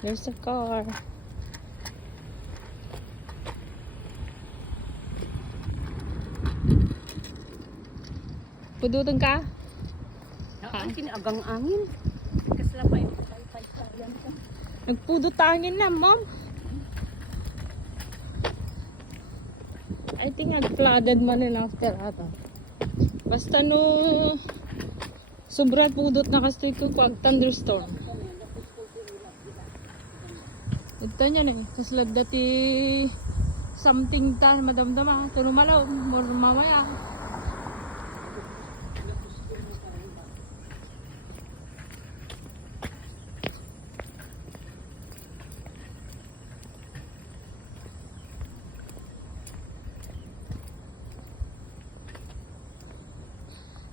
There's a car. Pudutan ka? Ang kinagang angin. Kasla pa yung yan. Nagpudot tangin na, mom. I think nag-flooded man in after ata. Basta no sobra pudot na kasi ko pag thunderstorm. Ito niya eh. Kasi dati something ta madamdama. Tuno malaw. Mamaya.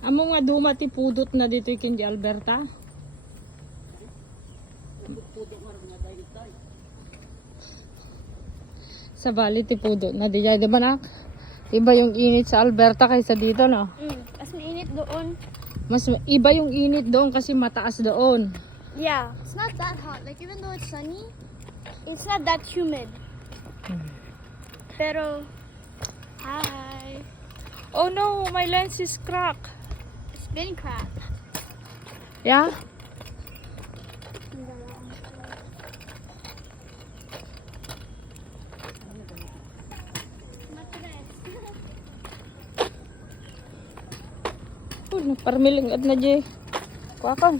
Amo nga dumati pudot na dito kindi Alberta. Sa Valley ti pudot na di di ba nak? Iba yung init sa Alberta kaysa dito no. Mas mainit doon. Mas iba yung init doon kasi mataas doon. Yeah, it's not that hot. Like even though it's sunny, it's not that humid. Pero, hi. Oh no, my lens is cracked. It's been cracked. Yeah? Oh, parmiling at na Jay. Kuwakan.